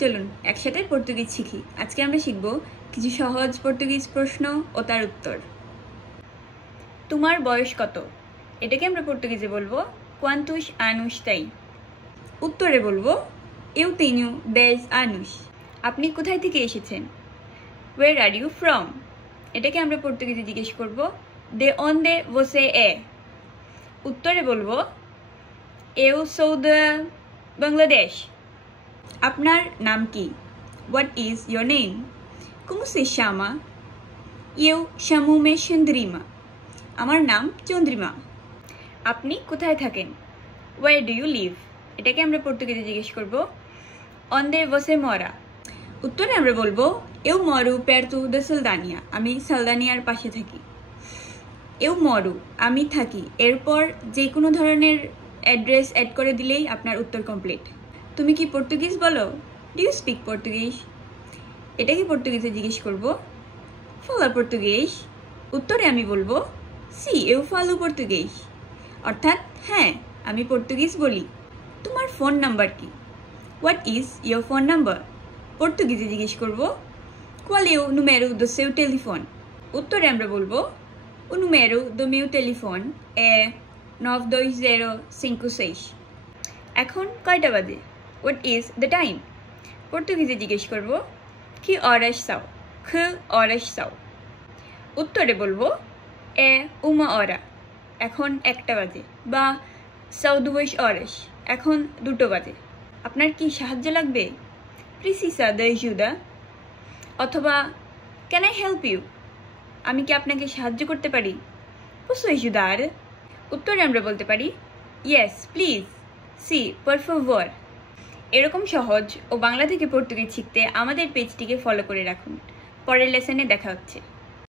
চলুন একসাথে পর্তুগিজ শিখি। আজকে আমরা শিখব কিছু সহজ পর্তুগিজ প্রশ্ন ও তার উত্তর। তোমার বয়স কত? এটাকে আমরা পর্তুগিজে বলবো quantos anos tem। উত্তরে বলবো eu tenho 10 anos। আপনি কোথায় থেকে এসেছেন? where are you from? এটাকে আমরা পর্তুগিজে জিজ্ঞেস করব de onde você é। উত্তরে বলবো eu sou de Bangladesh। আপনার নাম কি? What is your name? Como se chama? Eu chamo-me Chandrima। আমার নাম চন্দ্রিমা। আপনি কোথায় থাকেন? Where do you live? এটাকে আমরা পর্তুগিজে জিজ্ঞেস করব onde você mora। উত্তরে আমরা বলবো eu moro perto de Saldanha। আমি সালদানিয়ার পাশে থাকি। eu moro আমি থাকি, এরপর যে কোনো ধরনের অ্যাড্রেস অ্যাড করে দিলেই আপনার উত্তর কমপ্লিট। তুমি কি পর্তুগিজ বলো? Do you speak Portuguese? এটাকে পর্তুগিজে জিজ্ঞেস করব ফলা পর্তুগিজ। উত্তরে আমি বলবো সি eu falo português। অর্থাৎ হ্যাঁ, আমি পর্তুগিজ বলি। তোমার ফোন নাম্বার কি? What is your phone number? পর্তুগিজে জিজ্ঞেস করব qual é o número do seu telefone? উত্তরে আমরা বলবো o número do meu telefone é 92056। এখন কয়টা বাজে? What is the time? পর্তুগিজে জিজ্ঞেস করব que horas são? Que horas são? উত্তরে বলবো é uma hora। এখন 1টা বাজে, বা são 2 horas। এখন 2টো বাজে। আপনার কি সাহায্য লাগবে? Precisa de ajuda? অথবা can I help you? আমি কি আপনাকে সাহায্য করতে পারি? Posso ajudar? উত্তরে আমরা বলতে পারি yes please, sí por favor। এরকম সহজ ও বাংলা থেকে পর্তুগিজ শিখতে আমাদের পেজটিকে ফলো করে রাখুন। পরের লেসনে দেখা হচ্ছে।